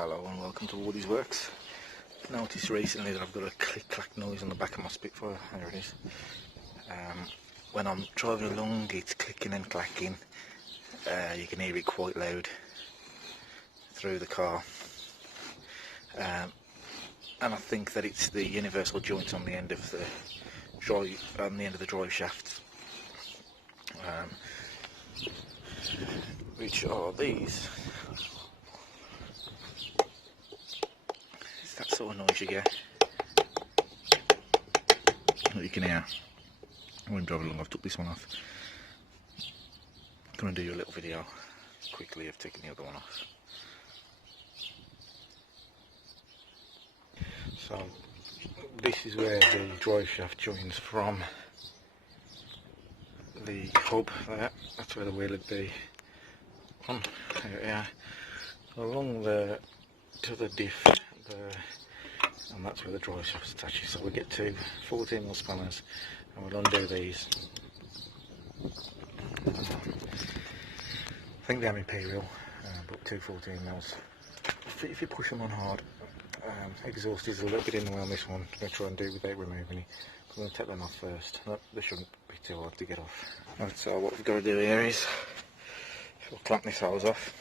Hello and welcome to Woody's Works. Noticed recently that I've got a click-clack noise on the back of my Spitfire. There it is. When I'm driving along, it's clicking and clacking. You can hear it quite loud through the car. And I think that it's the universal joints on the end of the drive shafts, which are these. It's that sort of noise you get. What you can hear when driving along. I've took this one off. I'm going to do you a little video quickly of taking the other one off. So this is where the drive shaft joins from the hub there. That's where the wheel would be on. Yeah, along there to the diff there, and that's where the drive shaft attaches. So we get two 14mm spanners and we'll undo these. I think they're Imperial, but two 14mm. If you push them on hard, exhaust is a little bit in the way on this one. I'm going to try and do it without removing it. I'm going to take them off first. No, they shouldn't be too hard to get off. Right, so what we've got to do here is we'll clamp this hose off.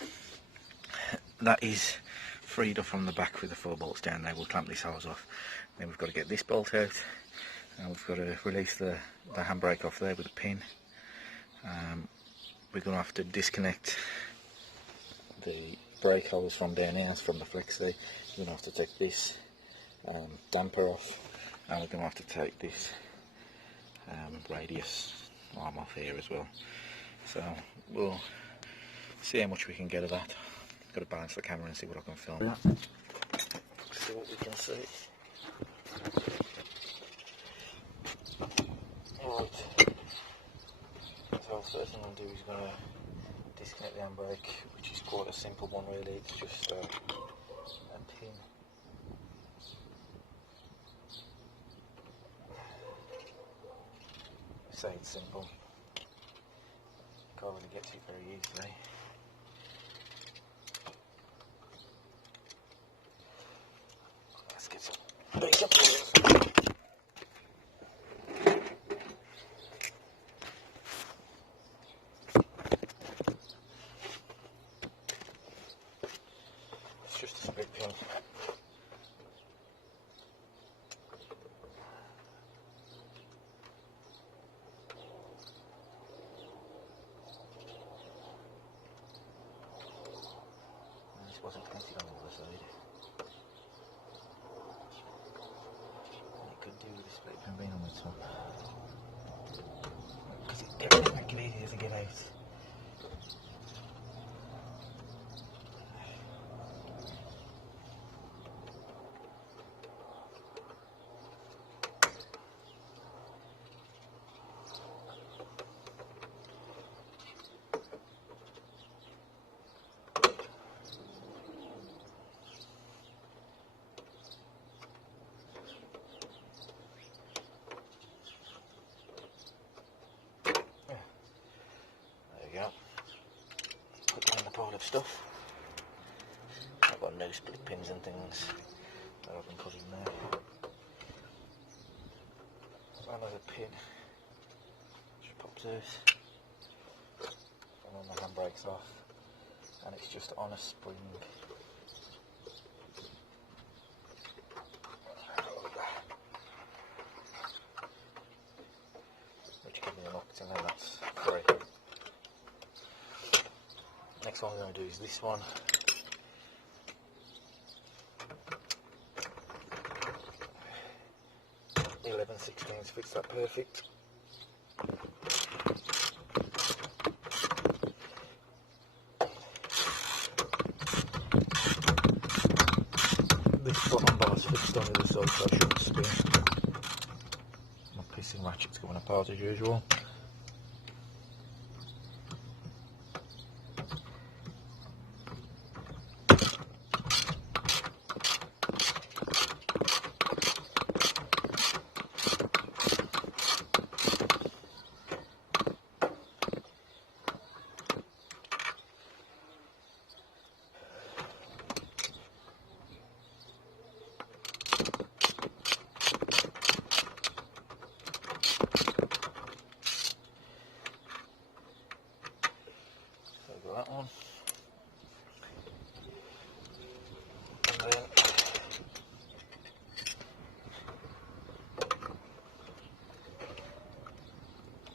That is freed up from the back with the 4 bolts down there. We'll clamp this hose off. Then we've got to get this bolt out, and we've got to release the handbrake off there with a pin. We're going to have to disconnect the brake hose from down here, from the flexi. We're going to have to take this damper off, and we're going to have to take this radius arm off here as well. So we'll see how much we can get of that. Got to balance the camera and see what I can film. See what we can see. Right. So first thing I'm going to do is going to disconnect the handbrake, which is quite a simple one really. It's just a pin. I say it's simple. Can't really get to it very easily. Let's get some basic tools. It's just a split pin. This wasn't painted on the other side. Could do with the split pin being on the top, because it make it easier to get out. Put down the pile of stuff. I've got no split pins and things that I can put in there. Another pin just pops out, and then the handbrake's off, and it's just on a spring. Which gives me a knock, and then that's free. Next one we're going to do is this one. 11/16 fits that perfect. This bottom bar's fixed on the other side, so I shouldn't spin. My pissing ratchet's going apart as usual. for that one. And then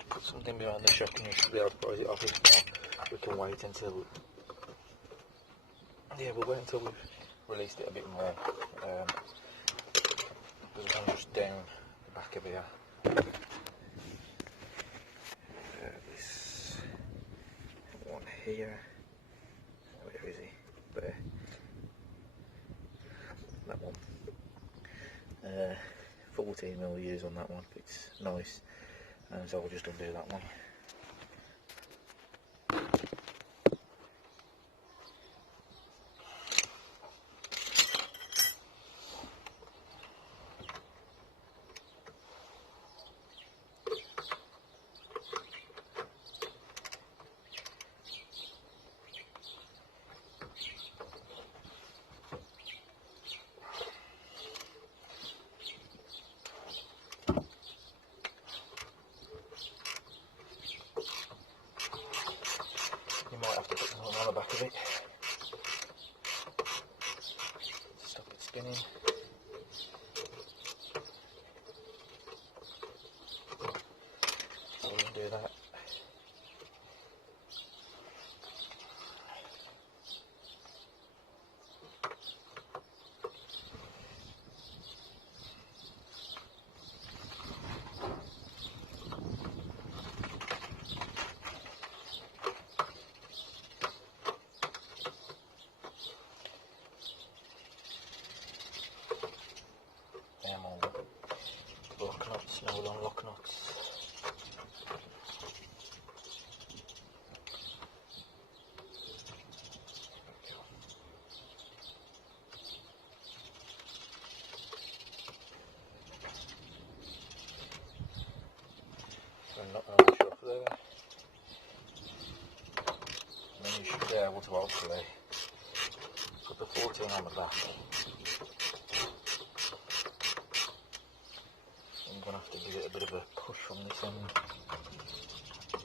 put something behind the shock and you should be able to prise it off. If not, we can wait until, yeah, we'll wait until we've released it a bit more. There's one just down the back of here. This one here, where is he? There. That one. 14mm use on that one, it's nice. So I'll just undo that one. You might have to put something on the back of it to stop it spinning. So we can do that. Lock nuts, no long lock nuts. And not on the shop there. And then you should be able to hopefully put the 14 on the back. I'm going to have to give it a bit of a push from this end,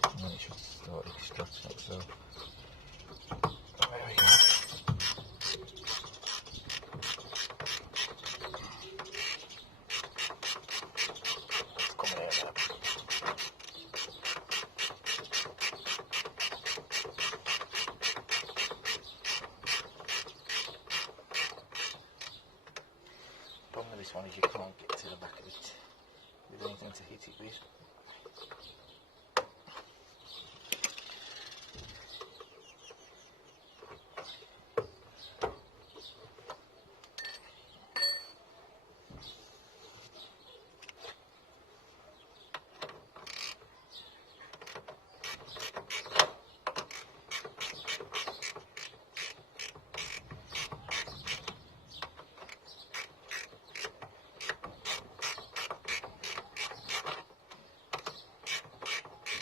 and then it should start extracting itself. There we go. It's coming out now. The problem with this one is you can't get to the back of it with anything to hit it with.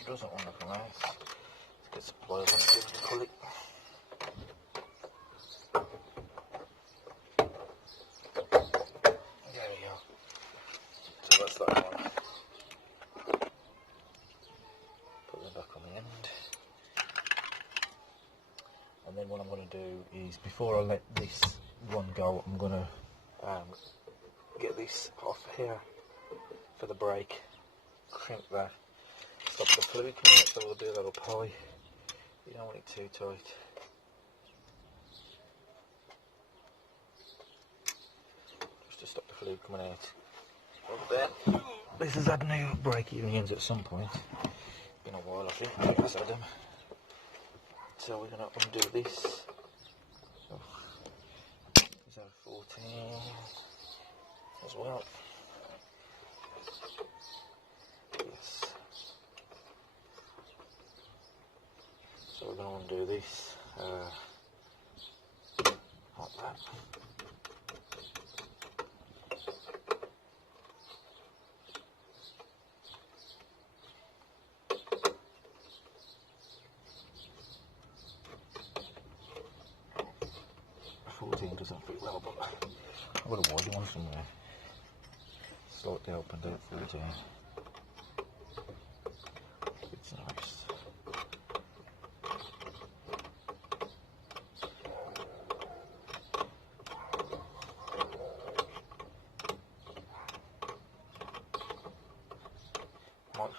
Doesn't want to come out. Let's get some pliers on it, give it a pull it. There we go. So that's that one. Put them back on the end. And then what I'm going to do is, before I let this one go, I'm going to get this off here for the brake, crimp that. Stop the fluid coming out, so we'll do that up high. You don't want it too tight. Just to stop the fluid coming out. Up there. This has had new brake unions at some point. Been a while, I think. It's had them. So we're going to undo this. Oh. Is that a 14 as well? Yes. So we're going to undo this, like that. The 14 doesn't fit well, but I've got a wider one somewhere. Slightly opened out 14. It's nice.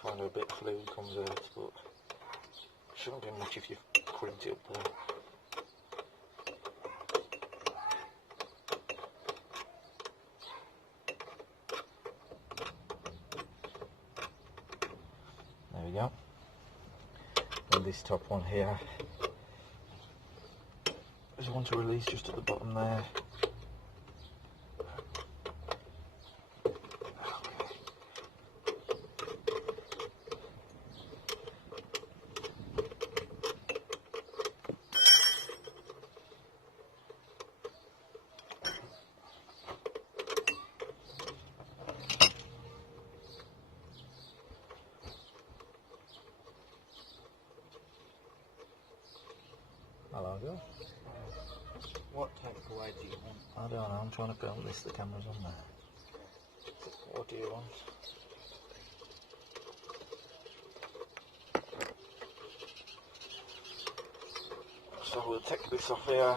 kind of a bit of fluid comes out, but shouldn't be much if you crimp it up there. There we go. And this top one here, there's one to release just at the bottom there. Hello, girl. What type of wire do you want? I don't know, I'm trying to film this, the camera's on there. What do you want? So we'll take this off here.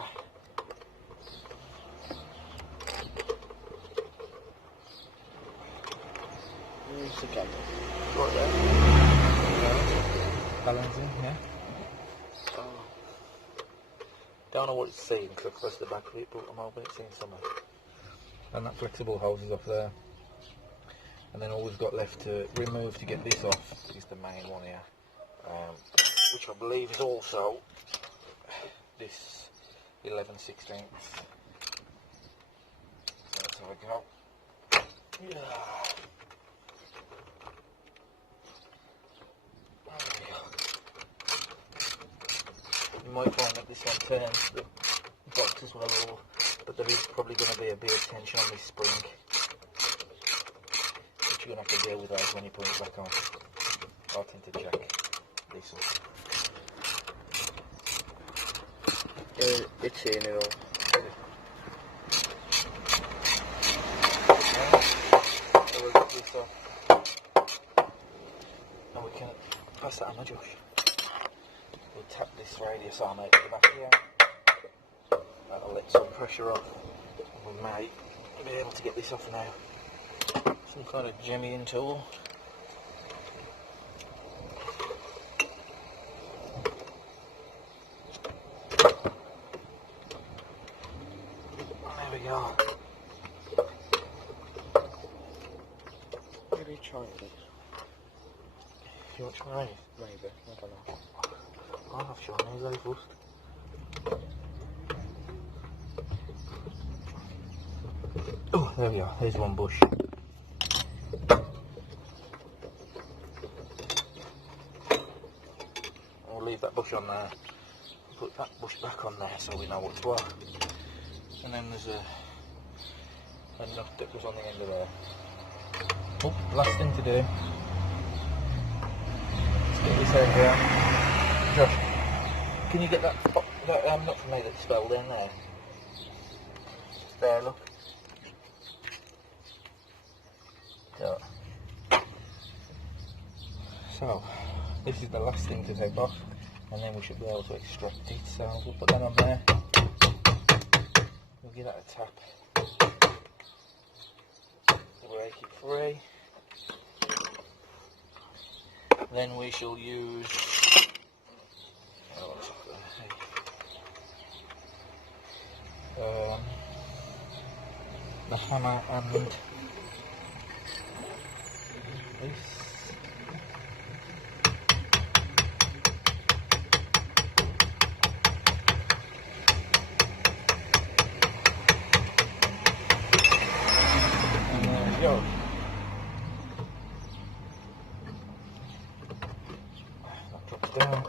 Where's the camera? Right there. Balancing, yeah. Oh. Don't know what it's saying because I pressed the back of it, but I'm hoping it's saying something. And that flexible hose is off there. And then all we've got left to remove to get this off is the main one here, which I believe is also this 11/16. So let's have a go. Yeah. There we go. You might find that this one turns the box as well, but there is probably going to be a bit of tension on this spring, which you're going to have to deal with those when you put it back on. I tend to check this up. It's in it all. So we'll get this off, and we can pass that on to Josh. We'll tap this radius arm out at the back here. That'll let some pressure off. We may be able to get this off now. Some kind of jimmying tool. There we go. Maybe try this. You want to try it? Maybe. I don't know. I'll have Chinese first. Oh, there we are. Here's one bush. I'll leave that bush on there. Put that bush back on there so we know what's what. And then there's a nut that goes on the end of there. Oh, last thing to do. Let's get this over here. Josh, can you get that nut for me that's spelled in there? There, look. So, this is the last thing to take off, and then we should be able to extract it. So we'll put that on there. We'll give that a tap. Break it free. Then we shall use the hammer and this. And there we go. That drops down.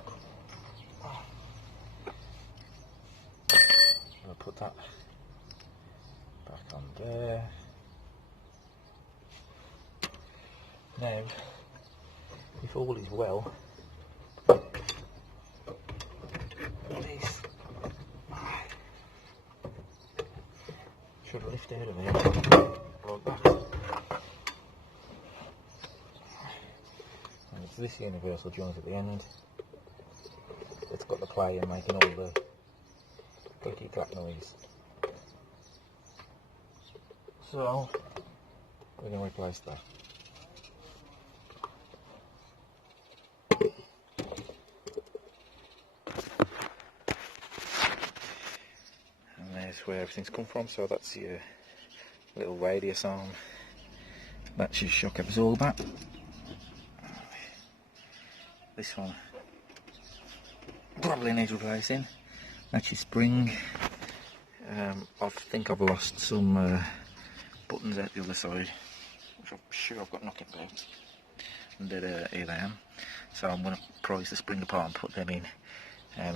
I'll put that back on there. Now, if all is well, this should lift out of here like that. And it's this universal joint at the end. It's got the play and making all the clicky clack noise. So we're going to replace that. where everything's come from. So that's your little radius arm. That's your shock absorber. This one probably needs replacing. That's your spring. I think I've lost some buttons out the other side, which I'm sure I've got knocking about. And here they am. So I'm going to prise the spring apart and put them in,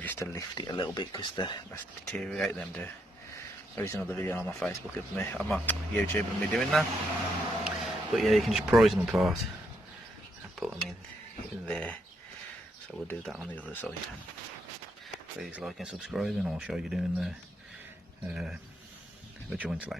just to lift it a little bit, because that's deteriorate them. There is another video on my Facebook of me, on my YouTube of me doing that. But yeah, you can just prise them apart and put them in there. So we'll do that on the other side. Please like and subscribe, and I'll show you doing the joints later.